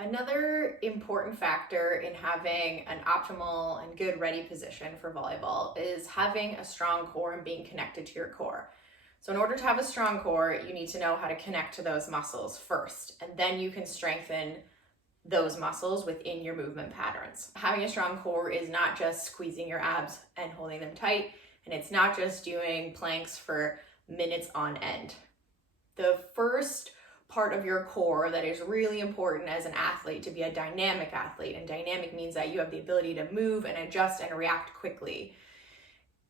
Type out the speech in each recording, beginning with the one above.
Another important factor in having an optimal and good ready position for volleyball is having a strong core and being connected to your core. So in order to have a strong core, you need to know how to connect to those muscles first, and then you can strengthen those muscles within your movement patterns. Having a strong core is not just squeezing your abs and holding them tight, and it's not just doing planks for minutes on end. The first part of your core that is really important as an athlete to be a dynamic athlete, and dynamic means that you have the ability to move and adjust and react quickly,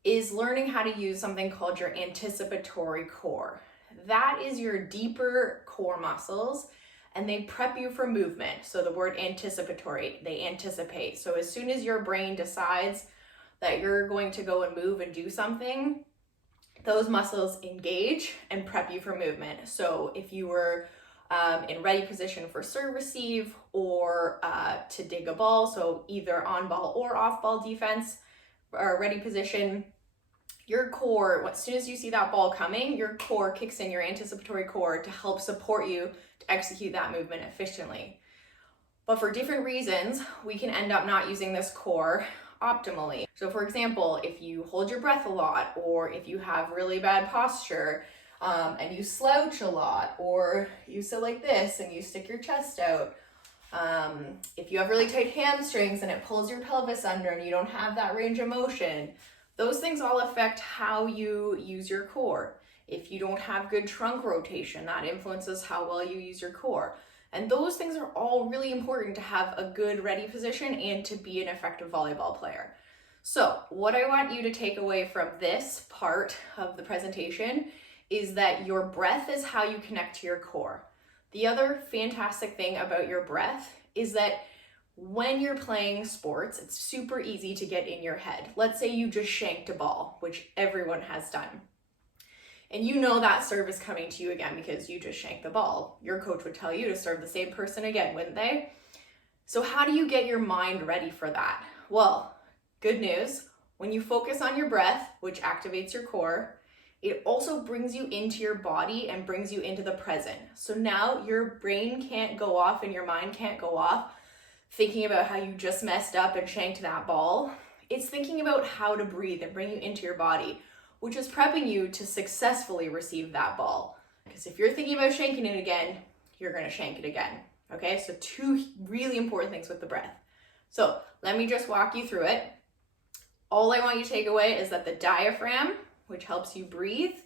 is learning how to use something called your anticipatory core. That is your deeper core muscles, and they prep you for movement. So the word anticipatory, they anticipate. So as soon as your brain decides that you're going to go and move and do something, those muscles engage and prep you for movement. So if you were in ready position for serve receive or to dig a ball, so either on ball or off ball defense or ready position, your core, as soon as you see that ball coming, your core kicks in, your anticipatory core, to help support you to execute that movement efficiently. But for different reasons, we can end up not using this core optimally. So for example, if you hold your breath a lot, or if you have really bad posture and you slouch a lot, or you sit like this and you stick your chest out, if you have really tight hamstrings and it pulls your pelvis under and you don't have that range of motion, those things all affect how you use your core. If you don't have good trunk rotation, that influences how well you use your core. And those things are all really important to have a good ready position and to be an effective volleyball player. So what I want you to take away from this part of the presentation is that your breath is how you connect to your core. The other fantastic thing about your breath is that when you're playing sports, it's super easy to get in your head. Let's say you just shanked a ball, which everyone has done. And you know that serve is coming to you again because you just shanked the ball. Your coach would tell you to serve the same person again, wouldn't they? So how do you get your mind ready for that? Well, good news, when you focus on your breath, which activates your core, it also brings you into your body and brings you into the present. So now your brain can't go off and your mind can't go off thinking about how you just messed up and shanked that ball. It's thinking about how to breathe and bring you into your body, which is prepping you to successfully receive that ball. Because if you're thinking about shanking it again, you're gonna shank it again. Okay, so two really important things with the breath. So let me just walk you through it. All I want you to take away is that the diaphragm, which helps you breathe,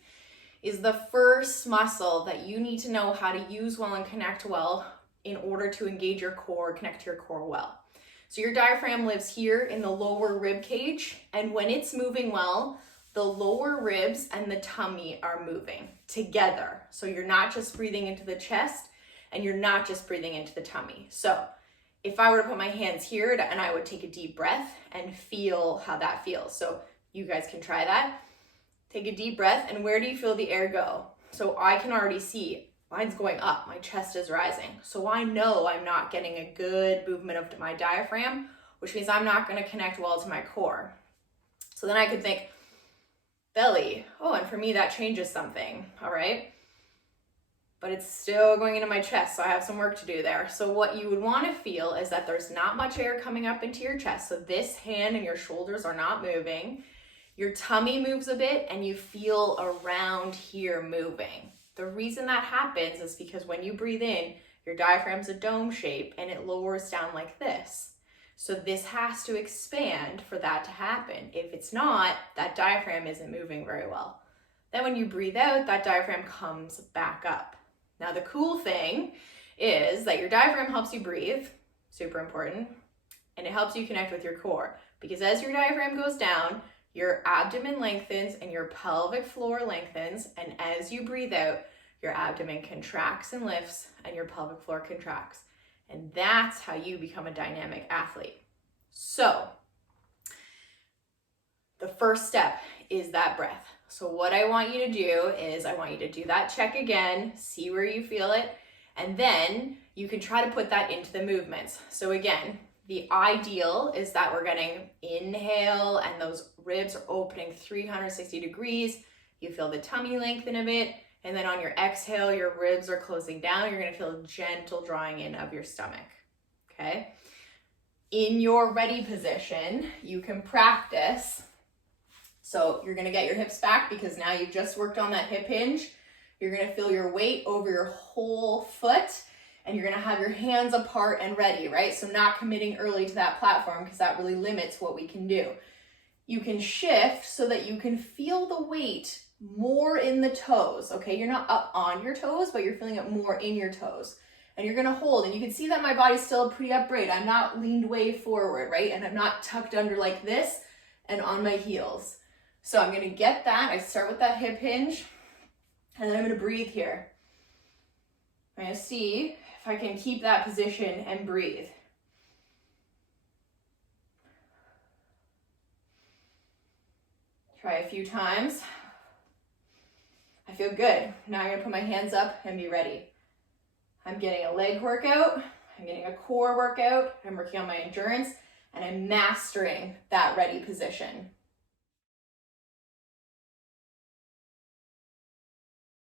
is the first muscle that you need to know how to use well and connect well in order to engage your core, connect to your core well. So your diaphragm lives here in the lower rib cage, and when it's moving well, the lower ribs and the tummy are moving together. So you're not just breathing into the chest and you're not just breathing into the tummy. So if I were to put my hands here and I would take a deep breath and feel how that feels. So you guys can try that. Take a deep breath, and where do you feel the air go? So I can already see mine's going up, my chest is rising. So I know I'm not getting a good movement of my diaphragm, which means I'm not gonna connect well to my core. So then I could think, belly. Oh, and for me, that changes something, all right? But it's still going into my chest, so I have some work to do there. So what you would want to feel is that there's not much air coming up into your chest. So this hand and your shoulders are not moving. Your tummy moves a bit, and you feel around here moving. The reason that happens is because when you breathe in, your diaphragm's a dome shape, and it lowers down like this. So this has to expand for that to happen. If it's not, that diaphragm isn't moving very well. Then when you breathe out, that diaphragm comes back up. Now the cool thing is that your diaphragm helps you breathe, super important, and it helps you connect with your core. Because as your diaphragm goes down, your abdomen lengthens and your pelvic floor lengthens, and as you breathe out, your abdomen contracts and lifts and your pelvic floor contracts. And that's how you become a dynamic athlete. So the first step is that breath. So what I want you to do is I want you to do that check again, see where you feel it, and then you can try to put that into the movements. So again, the ideal is that we're getting inhale and those ribs are opening 360 degrees. You feel the tummy lengthen a bit, and then on your exhale, your ribs are closing down. You're gonna feel a gentle drawing in of your stomach. okay? In your ready position, you can practice. So you're gonna get your hips back because now you've just worked on that hip hinge. You're gonna feel your weight over your whole foot, and you're gonna have your hands apart and ready, right? So not committing early to that platform because that really limits what we can do. You can shift so that you can feel the weight more in the toes, okay? You're not up on your toes, but you're feeling it more in your toes. And you're gonna hold, and you can see that my body's still pretty upright. I'm not leaned way forward, right? And I'm not tucked under like this and on my heels. So I'm gonna get that. I start with that hip hinge, and then I'm gonna breathe here. I'm gonna see if I can keep that position and breathe. Try a few times. I feel good. Now I'm gonna put my hands up and be ready. I'm getting a leg workout, I'm getting a core workout, I'm working on my endurance, and I'm mastering that ready position.